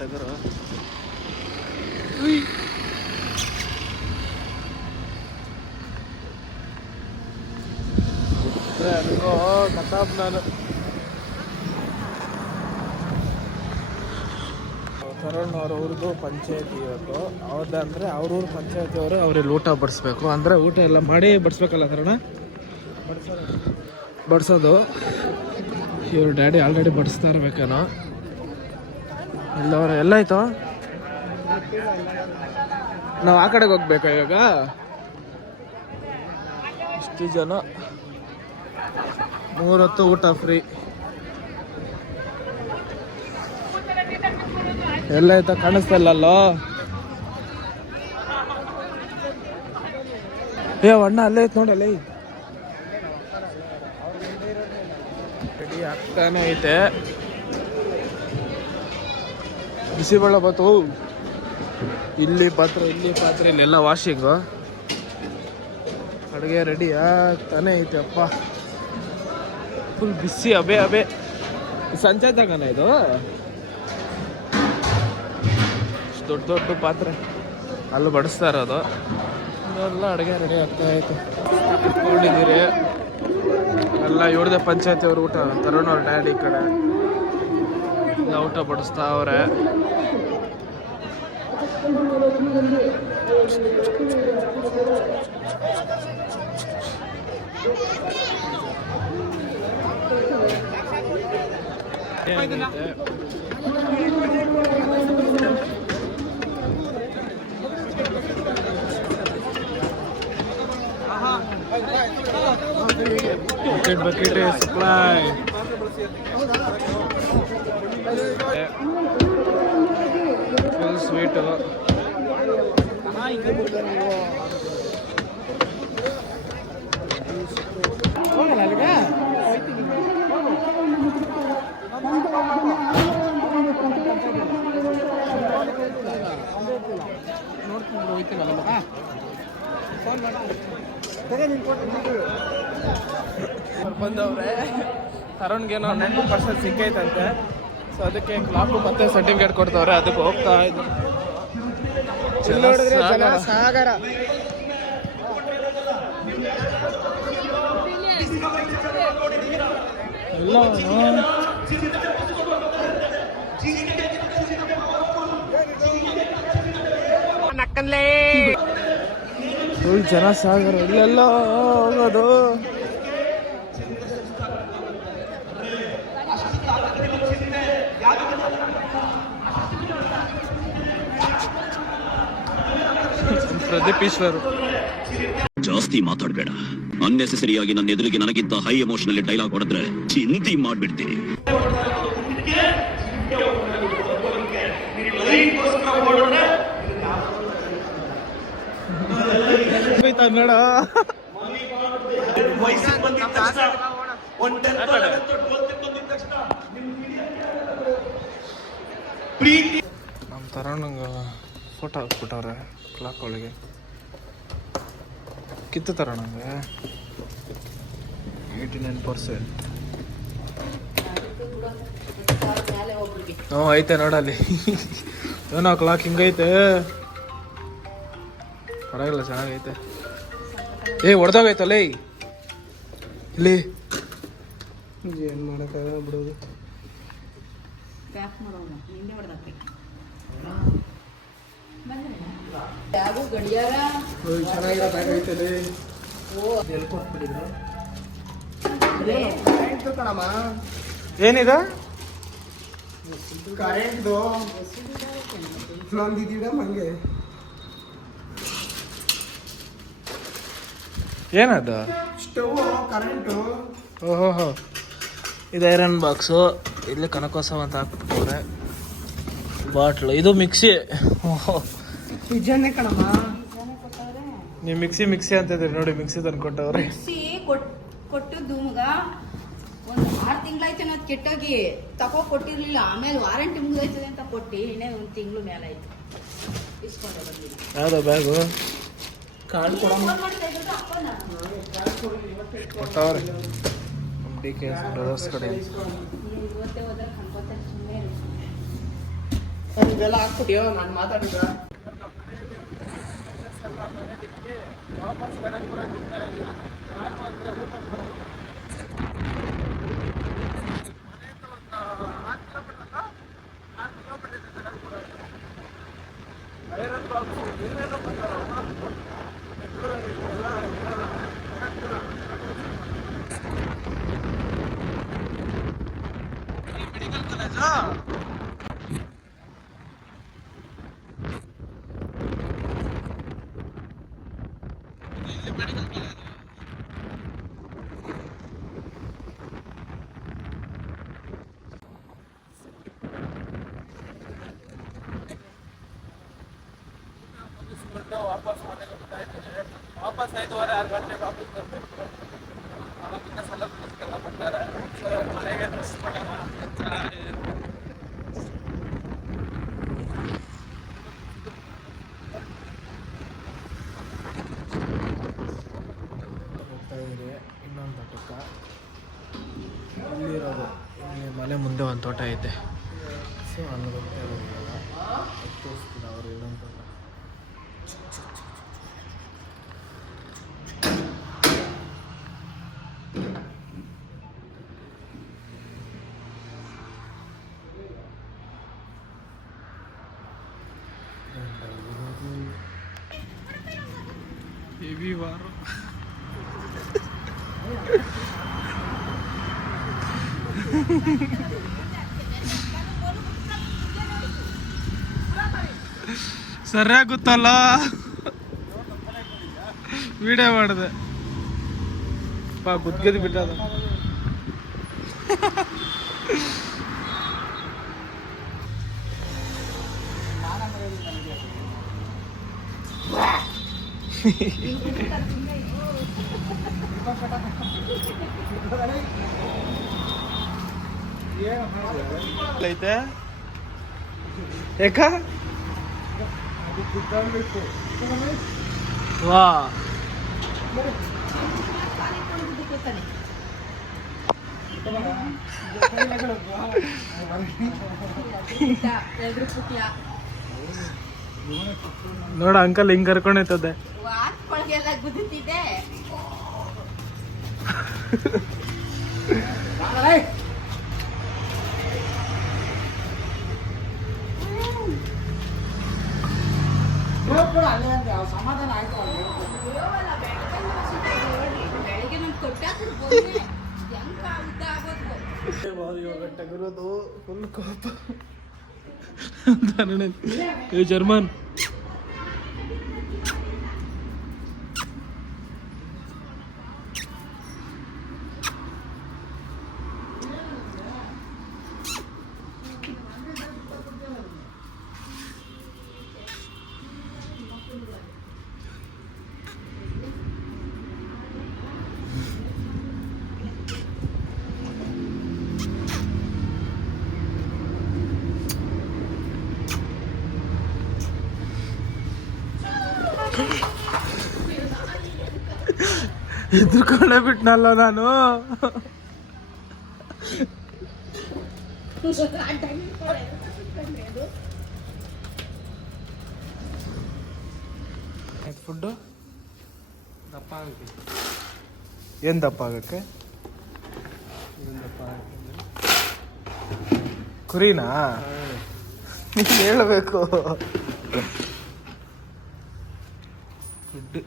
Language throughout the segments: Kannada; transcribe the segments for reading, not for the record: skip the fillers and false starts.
ಟಗರು. ಅನ್ಕೋ ಕತಾಬ್ ನಾನು ತರುಣ್ ಅವ್ರವ್ರದ್ದು ಪಂಚಾಯತಿ ಇವತ್ತು ಅವ್ರದ್ದಂದರೆ ಅವ್ರವ್ರ ಪಂಚಾಯತಿ ಅವರು ಅವ್ರಿಗೆ ಊಟ ಬಡಿಸ್ಬೇಕು. ಅಂದರೆ ಊಟ ಎಲ್ಲ ಮಾಡಿ ಬಡಿಸ್ಬೇಕಲ್ಲ ತರುಣ, ಬಡಿಸೋದು. ಇವ್ರ ಡ್ಯಾಡಿ ಆಲ್ರೆಡಿ ಬಡಿಸ್ತಾ ಇರ್ಬೇಕೇನೋ. ಎಲ್ಲವ್ರ ಎಲ್ಲಾಯ್ತು, ನಾವು ಆ ಕಡೆಗೆ ಹೋಗ್ಬೇಕಾ ಇವಾಗ? ಇಷ್ಟು ಜನ 3 ಹೊತ್ತು ಊಟ ಫ್ರೀ. ಎಲ್ಲ ಆಯ್ತಾ ಕಾಣಿಸ್ತಲ್ಲಲ್ಲೋ? ಅಣ್ಣ ಅಲ್ಲೇ ಐತೆ ನೋಡಿ, ಅಲ್ಲೇ ರೆಡಿ ಆಗ್ತಾನೆ ಐತೆ. ಬಿಸಿಬೇಳೆ ಬಾತು ಇಲ್ಲಿ ಪಾತ್ರೆ ಇಲ್ಲೆಲ್ಲ ವಾಷಿಂಗು. ಅಡುಗೆ ರೆಡಿ ಆಗ್ತಾನೆ ಐತೆ. ಅಪ್ಪ ಫುಲ್ ಬಿಸಿ ಅಬೆ ಸಂಜೆ ತಗನ ಇದು. ದೊಡ್ಡ ಪಾತ್ರೆ ಅಲ್ಲಿ ಬಡಿಸ್ತಾ ಇರೋದು. ಎಲ್ಲ ಅಡುಗೆ ರೆಡಿ ಆಗ್ತಾ ಐತೆ. ಕುತ್ಕೊಂಡಿದ್ದೀರಿ ಎಲ್ಲ ಇವ್ರದೇ ಪಂಚಾಯತಿ ಅವ್ರ ಊಟ. ತರುಣ್ ಅವ್ರ ಡ್ಯಾಡಿ ಈ ಕಡೆ ಎಲ್ಲ ಊಟ ಬಡಿಸ್ತಾ ಅವ್ರೆ. Bucket supply. Full sweet. ಬಂದವ್ರೆ. ತರುಣ್ಗೇನೋ 90% ಸಿಕ್ಕೈತಂತೆ. ಸೊ ಅದಕ್ಕೆ ಕ್ಲಾಪು ಮತ್ತೆ ಸರ್ಟಿಫಿಕೇಟ್ ಕೊಡ್ತವ್ರೆ. ಅದಕ್ಕೆ ಹೋಗ್ತಾ ಇದ್ದು ಸಾಗರ. ನಕ್ಕಲ್ಲೇ ಜನ ಸಾಗರ ಇಲ್ಲೆಲ್ಲ ಹೋಗೋದು. ಪ್ರದೀಪ್ ಈಶ್ವರ್ ಜಾಸ್ತಿ ಮಾತಾಡಬೇಡ. ಅನ್ನೆಸೆಸರಿಯಾಗಿ ನನ್ನ ಎದುರಿಗೆ ನನಗಿಂತ ಹೈ ಎಮೋಷನಲ್ ಡೈಲಾಗ್ ಹೊಡೆದ್ರೆ ಚಿಂತೆ ಮಾಡ್ಬಿಡ್ತೀನಿ. ನೋಡ ನಮ್ಮ ತರುಣಂಗ ಫೋಟೋ ಹಾಕ್ಬಿಟ್ಟವ್ರೆ ಕ್ಲಾಕ್ ಒಳಗೆ. ಕಿತ್ತು ತರೋಣಂಗೆ 89%. ಹ್ಞೂ ಐತೆ ನೋಡಲ್ಲಿ. ಏನೋ ಕ್ಲಾಕ್ ಹಿಂಗೈತೆ, ಪರವಾಗಿಲ್ಲ ಚೆನ್ನಾಗೈತೆ. ಹೊಡೆದೋಗೈತಲ್ಲ ಇಲ್ಲಿ. ಏನು ಮಾಡೋಕ್ಕಾಗಲ್ಲ ಬಿಡೋದು. ಚೆನ್ನಾಗಿರೋ ಬ್ಯಾಗ್ ಐತಲ್ಲಿ. ಎಲ್ಲಿ ಕೊಟ್ಬಿಟ್ಟಿದ್ರು ಏನಿದೆ? ಕರೆಂಟ್ದು ನಂದಿದ್ದೀರ ಮಂಗೆ. ಏನದು? Stove current. ಓಹೋ, ಇದು ಐರನ್ ಬಾಕ್ಸು. ಇಲ್ಲಿ ಕನಕೋತ್ಸವ ಅಂತ ಹಾಕ್ಬಿಟ್ಟವ್ರೆ. ಬಾಟ್ಲು. ಇದು ಮಿಕ್ಸಿ. ಓಹೋ ನಿಜನೇ ಕಣಮ್ಮ. ನೀವು ಮಿಕ್ಸಿ ಅಂತಿದ್ರಿ ನೋಡಿ. ಮಿಕ್ಸಿ ತಂದು ಕೊಟ್ಟವ್ರೆ. ಮಿಕ್ಸಿ ಕೊಟ್ಟದ್ದು ಮಗ ಒಂದು 6 ತಿಂಗಳಾಯ್ತು ಅನ್ನೋದು ಕೆಟ್ಟೋಗಿ ಕೊಟ್ಟಿರ್ಲಿಲ್ಲ. ಆಮೇಲೆ ವಾರಂಟಿ ಮುಗಿದೋಯ್ತದೆ ಅಂತ ಕೊಟ್ಟು ಇನ್ನೇ 1 ತಿಂಗಳು ಮೇಲೆ ಆಯ್ತು ಇಸ್ಕೊಂಡೆ ಬಂದಿಲ್ಲ. ಯಾವ್ದೋ ಬ್ಯಾಗು ಕಾರ್ಡ್ ಕೊಟ್ಟವ್ರೆ DK ಬ್ರದರ್ಸ್ ಕಡೆ. ಇದೆಲ್ಲ ಹಾಕ್ಬಿಟ್ಟಿಯೋ ನಾನು ಮಾತಾಡಿದ ಮೆಡಿಕಲ್ ಕಾಲೇಜಾ ಮೆಡಿಕಲ್ ಕಾಲೇಜ್ ವಾಪಸ್ ಮನೆಗೆ ಹೋಗ್ತಾ ಇದ್ದೀನಿ. ವಾಪಸ್ 5:30-6 ಗಂಟೆಗೆ ವಾಪಸ್ ಬರಬೇಕು. ಅವಾಗಿನ ಸೆಲೆಬ್ರಿಟೀಸ್ಗೆಲ್ಲ ಬರ್ತಾರೆ. ಸೊ ಮನೆಗೆ ಡ್ರೆಸ್ ಮಾಡೋಣ ಅಂತ ಹೋಗ್ತಾ ಇದ್ದೀರಿ. ಇನ್ನೊಂದು ತೋಟಕ್ಕೆ ಇಲ್ಲಿರೋದು ಇಲ್ಲಿ ಮನೆ ಮುಂದೆ ಒಂದು ತೋಟ ಐತೆ. ಸೊ ಅಲ್ಲಿ ಹೋಗ್ತಾ ಇರೋದಿಲ್ಲ ತೋರಿಸ್ತೀನಿ ಅವರು ಇನ್ನೊಂದು ತೋಟ. ಹೆವಿ ವಾರ ಸರಿಯಾಗಿ ಗೊತ್ತಲ್ಲ ವಿಡಿಯೋ ಮಾಡಿದೆ ಪಾ ಗುದ್ಗದಿ ಬಿಟ್ಟದ. ಐತೆ ಯಾಕ ವಾ ನೋಡ ಅಂಕಲ್ ಹಿಂಗ್ ಕರ್ಕೊಂಡೈತದೆ. ವಾರ್ಕೊಳಗೆಲ್ಲ ಗುದ್ದುತ್ತಿದೆ. ಸಮಾಧಾನ ಆಯ್ತು. ಬೆಳಿಗ್ಗೆ ನಮ್ಗೆ ಕೊಟ್ಟಾಕಿರ್ಬೋದು ಹೆಂಗ ಆಗೋದು ಟಗರೋದು ಫುಲ್ ಕೋಪ. ಜರ್ಮನ್ ಎದ್ರುಕೊಂಡೇ ಬಿಟ್ನಲ್ಲ ನಾನು. ಫುಡ್ಡು ದಪ್ಪ ಆಗುತ್ತೆ. ಏನು ದಪ್ಪ ಆಗಕ್ಕೆ? ಕುರಿನಾ? ನೀನು ಹೇಳಬೇಕು. ಫುಡ್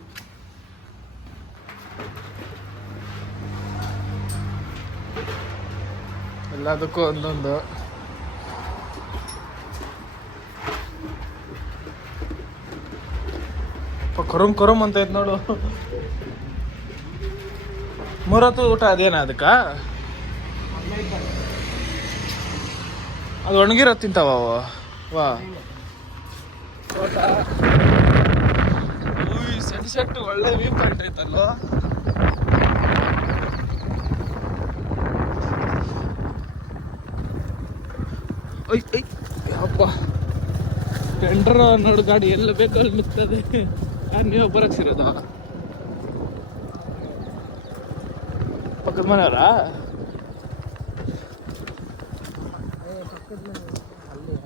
ಎಲ್ಲದಕ್ಕೂ ಒಂದೊಂದು. ಕೊರಮ್ ಕೊರಮ್ ಅಂತ ಐತೆ ನೋಡು. ಮೂರೊತ್ತು ಊಟ ಅದೇನ ಅದಕ್ಕ? ಅದು ಒಣಗಿರೋ ತಿಂತಾವ ಅವು. ವಾ ಸೆಟ್ ಒಳ್ಳೆ ವ್ಯೂ ಪಾಯಿಂಟ್ ಐತಲ್ವ. ಅಪ್ಪ ಟೆಂಡರ್ ನೋಡು ಗಾಡಿ ಎಲ್ಲ ಬೇಕಲ್ಲಿ ನಿಂತದೆ. ಯಾರು ನೀವು ಬರಕ್ಸಿರೋದ? ಪಕ್ಕದ ಮನೆಯವರಾ?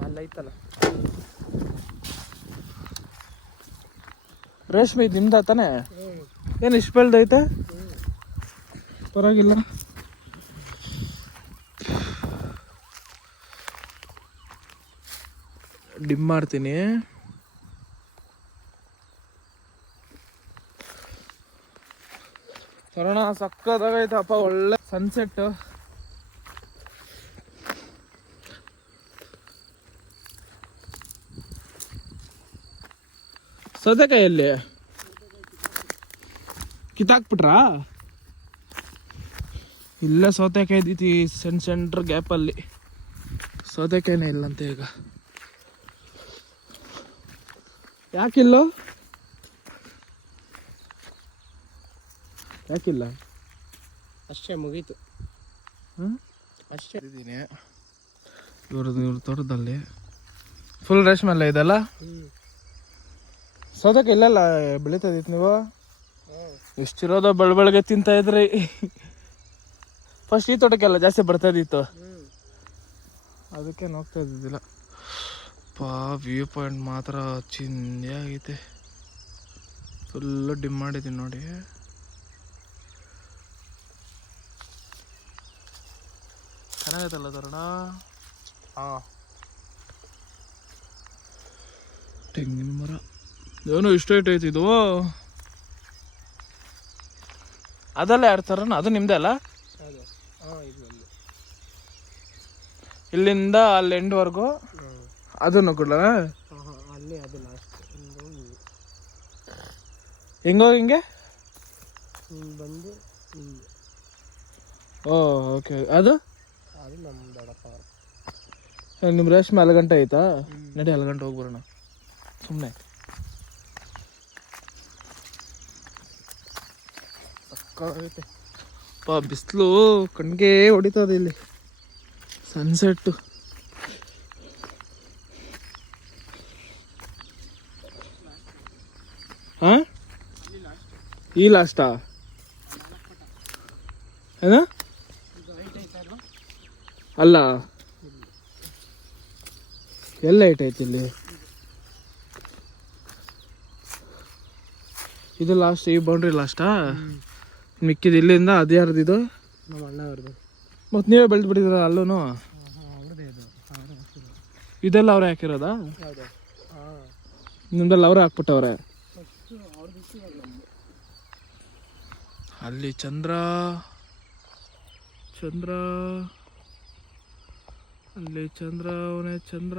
ಅಲ್ಲಿ ಐತಲ್ಲ ರೇಷ್ಮೆ ಇದು ನಿಮ್ದ ತಾನೆ? ಏನು ಇಷ್ಟು ಬೆಳ್ದೈತೆ? ಪರವಾಗಿಲ್ಲ. ಡಿಮ್ ಮಾಡ್ತೀನಿ. ತರೋಣ, ಸಕ್ಕದಾಗೈತಪ್ಪ, ಒಳ್ಳೆ ಸನ್ಸೆಟ್. ಸೌತೆಕಾಯಲ್ಲಿ ಕಿತ್ತಾಕ್ಬಿಟ್ರಾ? ಇಲ್ಲ ಸೌತೆಕಾಯಿ ಇದ್ದೈತಿ ಸೆಂಟ್ರ್ ಗ್ಯಾಪಲ್ಲಿ. ಸೌತೆಕಾಯಿನೇ ಇಲ್ಲಂತೆ ಈಗ. ಯಾಕಿಲ್ಲ? ಯಾಕಿಲ್ಲ? ಅಷ್ಟೇ ಮುಗೀತು. ಅಷ್ಟೇ ಇದ್ದೀನಿ ಇವ್ರ ತೋಟದಲ್ಲಿ ಫುಲ್ ರೇಷ್ಮೆ ಎಲ್ಲ ಇದೆಲ್ಲ. ಸೌತೆಕಾಯಿ ಇಲ್ಲೆಲ್ಲ ಬೆಳೀತದಿತ್ತು ನೀವು? ಎಷ್ಟಿರೋದು ಬೆಳಗ್ಗೆ ತಿಂತಾ ಇದ್ರಿ. ಫಸ್ಟ್ ಈ ತೋಟಕ್ಕೆಲ್ಲ ಜಾಸ್ತಿ ಬರ್ತಾ ಇದ್ದಿತ್ತು, ಅದಕ್ಕೆ ಹೋಗ್ತಾ ಇದ್ದಿದ್ದಿಲ್ಲ. ವ್ಯೂ ಪಾಯಿಂಟ್ ಮಾತ್ರ ಚಿಂದಿಯಾಗೈತೆ. ಫುಲ್ಲು ಡಿಮ್ ಮಾಡಿದ್ದೀನಿ ನೋಡಿ. ಚೆನ್ನಾಗೈತಲ್ಲ ತರೋಣ. ತೆಂಗಿನ ಮರ ಏನೋ ಇಷ್ಟ ಐತೆ ಇದು. ಅದಲ್ಲ ಯಾರು ತರೋಣ? ಅದು ನಿಮ್ದೆ ಅಲ್ಲ? ಇಲ್ಲಿಂದ ಅಲ್ಲಿ ಎಂಡ್ವರೆಗೂ ಅದನ್ನು ಕೊಡ್ಲ? ಅಲ್ಲಿ ಅದು ಲಾಸ್ಟ್ ಹೆಂಗೋ ಹಿಂಗೆ ಬಂದು. ಓ ಓಕೆ. ಅದು ಅದು ನಮ್ಮ ದೊಡ್ಡಪ್ಪ. ನಿಮ್ಮ ರೇಷ್ಮೆ 4 ಗಂಟೆ ಆಯ್ತಾ? ನಡಿ 4 ಗಂಟೆ ಹೋಗಿ ಬರೋಣ ಸುಮ್ಮನೆ. ಸಕ್ಕೈತೆ ಬಿಸಿಲು ಕಣ್ಗೆ ಹೊಡಿತದೆ ಇಲ್ಲಿ. ಸನ್ಸೆಟ್ಟು ಹಾಂ ಈ ಲಾಸ್ಟಾ? ಏನ ಅಲ್ಲ, ಎಲ್ಲ ಐಟೈತಿ ಇಲ್ಲಿ. ಇದು ಲಾಸ್ಟ್, ಈ ಬೌಂಡ್ರಿ ಲಾಸ್ಟಾ? ಮಿಕ್ಕಿದ ಇಲ್ಲಿಂದ ಅದು ಯಾರ್ದಿದು? ನಮ್ಮ ಅಣ್ಣವ್ರದ್ದು. ಮತ್ತು ನೀವೇ ಬೆಳೆದು ಬಿಟ್ಟಿದ್ರ ಅಲ್ಲೂ? ಅವ್ರದ್ದೇ ಇದು. ಇದೆಲ್ಲ ಅವ್ರೆ ಹಾಕಿರೋದಾ? ಹೌದು. ನಿಮ್ದೆಲ್ಲ ಅವರೇ ಹಾಕ್ಬಿಟ್ಟವ್ರೆ. ಅಲ್ಲಿ ಚಂದ್ರ ಅಲ್ಲಿ ಚಂದ್ರ, ಅವನೇ ಚಂದ್ರ.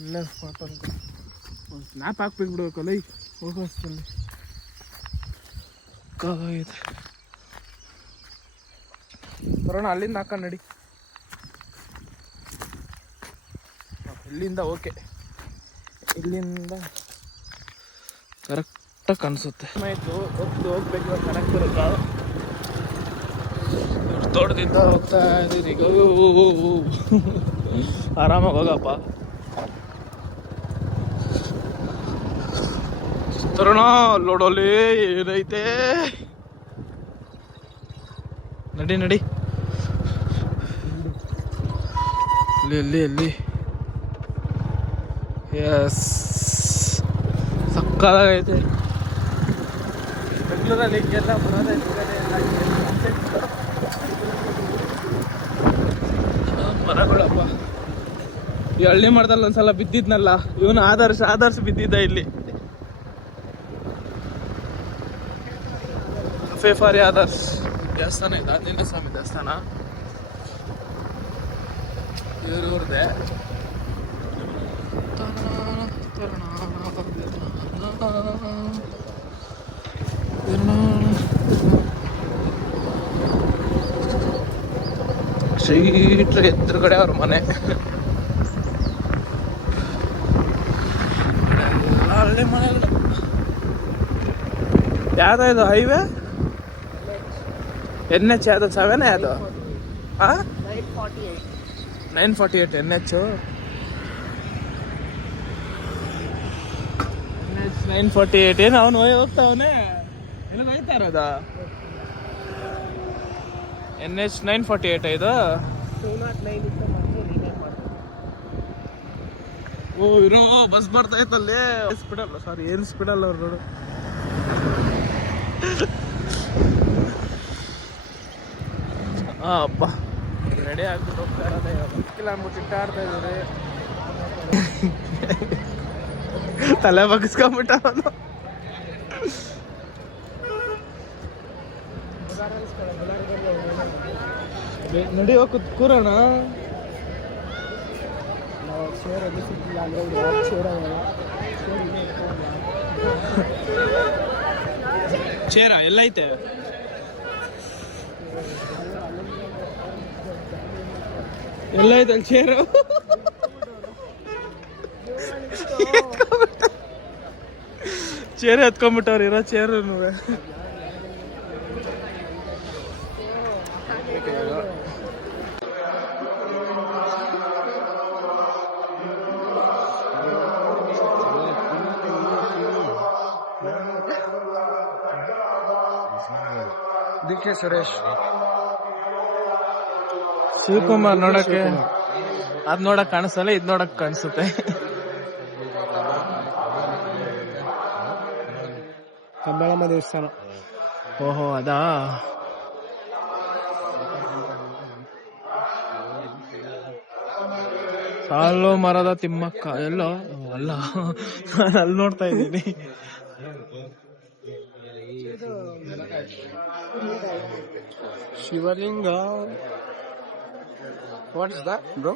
ಇಲ್ಲೇ ಸ್ನ್ಯಾಪ್ ಹಾಕ್ಬೇಕು ಬಿಡ್ಬೇಕಲ್ಲ ಈ ಹೋಗೋಷ್ಟಲ್ಲಿ. ಕಾಲಾಗಿದೆ ಬರೋಣ. ಅಲ್ಲಿಂದ ಹಾಕೊಂಡು ನಡಿ. ಇಲ್ಲಿಂದ ಓಕೆ, ಇಲ್ಲಿಂದ ಕರೆಕ್ಟಾಗಿ ಕಾಣಿಸುತ್ತೆ. ಆಯಿತು, ಹೋಗ್ಬೇಕು ಕರೆಕ್ಟ್ ಬರುತ್ತಾ? ತೋಟದಿಂದ ಹೋಗ್ತಾ ಇದ್ದೀನಿ ಈಗ. ಆರಾಮಾಗಿ ಹೋಗಪ್ಪ. ತರೋಣ ಲೋಡಲ್ಲಿ ಏನೈತೆ. ನಡಿ ನಡಿ. ಎಲ್ಲಿ ಎಸ್, ಸಕ್ಕದಾಗೈತೆ. ಬೆಂಗಳೂರಲ್ಲಿ ಹಿಂಗೆಲ್ಲ ಮರಗಳಪ್ಪ. ಈ ಹಳ್ಳಿ ಮರದಲ್ಲಿ ಒಂದ್ಸಲ ಬಿದ್ದಿದ್ನಲ್ಲ ಇವನು, ಆದರ್ಶ ಬಿದ್ದಿದ್ದ ಇಲ್ಲಿ. ಫೇಫಾರಿ ಆದರ್ಶ್ ದೇವಸ್ಥಾನ ಇದೆ, ಆಂಜನೇಯ ಸ್ವಾಮಿ ದೇವಸ್ಥಾನ ಇವ್ರದ್ದೆ. ಸ್ಟ್ರೈಟ್ ಎದುರುಗಡೆ ಅವ್ರ ಮನೆ. ಹಳ್ಳಿ ಮನೆಗಳು. ಯಾವ್ದು ಇದು ಹೈವೇ? NH ಯಾವುದು? 7 ಯಾವುದು? 948 NH 948. ಏನು ಅವನು ಹೋಗ್ತಾವನೆ ಇಲ್ಲಿ ಹೋಯ್ತಾ ಇರೋದಾ NH 948 ಇದು 209 ಇತ್ತು ಮತ್ತೆ ರಿನೇಮ್ ಮಾಡ್ತಾರೆ. ಓ ಇರೋ ಬಸ್ ಬರ್ತಾ ಇತ್ತಲ್ಲಿ ಸ್ಪೀಡಲ್ಲ ಸಾರಿ ಏನು ಸ್ಪೀಡಲ್ಲ ಅವ್ರು ನೋಡು ಅಪ್ಪ ರೆಡಿ ಆಗ್ಬಿಟ್ಟು ಹೋಗ್ತಾ ಇರೋದೇ ಇಲ್ಲ ಅಂದ್ಬಿಟ್ಟು ಇಟ್ಟಾಡ್ತಾ ಇದ್ದಾರೆ ತಲೆ ಬಗ್ಸ್ಕೊಂಬಿಟ್ಟ ಅವನು ನಡಿ ಹೋಗಿ ಕೂರೋಣ ನಾವು ಚೇರ್ ಎಲ್ಲಿ ಸಿಕ್ಕಿಲ್ಲ ಅಂದರೆ ಚೇರ್ ಚೇರ ಎಲ್ಲೈತೆ ಎಲ್ಲೈತೆ ಅಲ್ಲಿ ಚೇರು ಚೇರ್ ಎತ್ಕೊಂಡ್ಬಿಟ್ಟವ್ರು ಇರೋ ಚೇರು ದಿಕ್ಕೆ ಸುರೇಶ್ ಶಿವಕುಮಾರ್ ನೋಡಕ್ಕೆ ಅದ್ ನೋಡಕ್ ಕಾಣಿಸಲ್ಲ ಇದ್ ನೋಡಕ್ ಕಾಣಿಸುತ್ತೆ ಕಂಬಳಮ್ಮ ದೇವಸ್ಥಾನ. ಓಹೋ ಅದಾ ಸಾಲು ಮರದ ತಿಮ್ಮಕ್ಕ ಎಲ್ಲೋ ಅಲ್ಲ ನಾನು ಅಲ್ಲಿ ನೋಡ್ತಾ ಇದ್ದೀನಿ Shivalinga. What is that bro?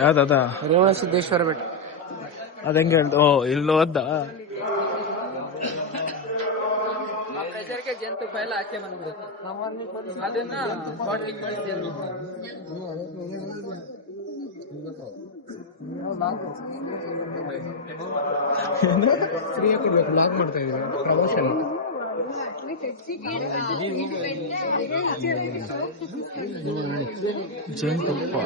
ಯಾವ್ದದ ರೇವಣ ಸಿದ್ದೇಶ್ವರ ಬೆಟ್ಟ. ಅದ ಹೆಂಗ ಹೇಳ್ದು ಓ ಇಲ್ಲಿ ಓದ್ದ ಜಂತು ಪೈಲ ಆಚೆ ಬಂದ್ಬಿಡುತ್ತೆ ಅದನ್ನ ಫ್ರೀಯಾಗಿ ಕೊಡ್ಬೇಕು. ಲಾಕ್ ಮಾಡ್ತಾ ಇದೀವಿ ಪ್ರಮೋಷನ್. ಜೇನುತುಪ್ಪ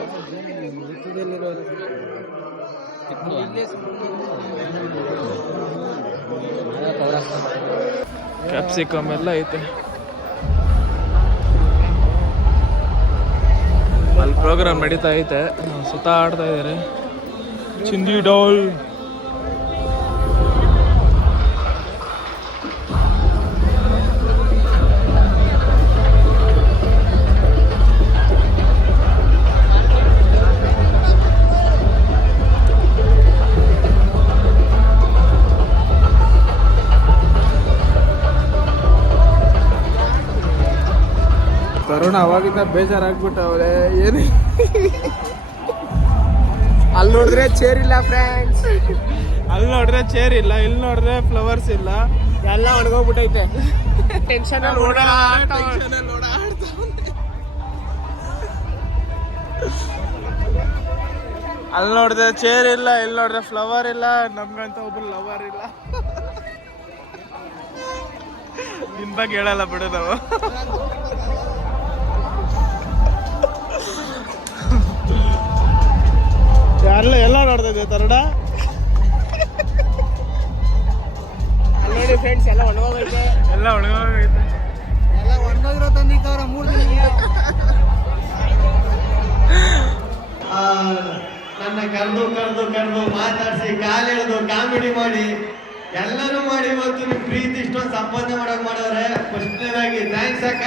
ಕ್ಯಾಪ್ಸಿಕಮ್ ಎಲ್ಲ ಐತೆ ಅಲ್ಲಿ ಪ್ರೋಗ್ರಾಮ್ ನಡೀತಾ ಐತೆ ಸುತ್ತಾಡ್ತಾ ಇದಾರೆ ಚಿಂದಿ ಡೌಲ್ ತರುಣ ಅವಾಗಿಂದ ಬೇಜಾರಾಗ್ಬಿಟ್ಟವ್ರೆ ಏನು ಅಲ್ಲಿ ನೋಡಿದ್ರೆ ಚೇರ್ ಇಲ್ಲ ಫ್ರೆಂಡ್ಸ್. ಅಲ್ಲಿ ನೋಡಿದ್ರೆ ಚೇರ್ ಇಲ್ಲ ಇಲ್ಲಿ ನೋಡಿದ್ರೆ ಫ್ಲವರ್ಸ್ ಇಲ್ಲ ಎಲ್ಲ ಒಣಗೋಗ್ಬಿಟ್ಟೈತೆ. ಟೆನ್ಷನ್ ಅಲ್ಲಿ ನೋಡಿದ್ರೆ ಚೇರ್ ಇಲ್ಲ ಇಲ್ಲಿ ನೋಡಿದ್ರೆ ಫ್ಲವರ್ ಇಲ್ಲ ನಮ್ಗಂತ ಒಬ್ರು ಲವರ್ ಇಲ್ಲ ನಿನ್ ಬಗ್ಗೆ ಹೇಳಲ್ಲ ಬಿಡು ನಾವು ಎಲ್ಲ ನೋಡ್ತಾ ಇದ್ದೀವಿ ತರುಣ ನೋಡಿ ಫ್ರೆಂಡ್ಸ್ ಎಲ್ಲ ಒಣಗೋಗೈತೆ. ಎಲ್ಲ ಒಣಗೋಗೈತೆ ಎಲ್ಲ ಒಣಗೋಗಿರೋ ತಂದಿದ್ದವ್ರ 3 ದಿನ ನನ್ನ ಕರೆದು ಕರೆದು ಕರೆದು ಮಾತಾಡಿಸಿ ಕಾಲೆಳೆದು ಕಾಮಿಡಿ ಮಾಡಿ ಎಲ್ಲನೂ ಮಾಡಿ ಇವತ್ತು ನಿಮ್ ಪ್ರೀತಿ ಇಷ್ಟೊಂದು ಸಂಪಾದನೆ ಮಾಡೋಕೆ ಮಾಡೋರೆ. ಫಸ್ಟ್ನೇದಾಗಿ ಥ್ಯಾಂಕ್ಸ್ ಅಕ್ಕ.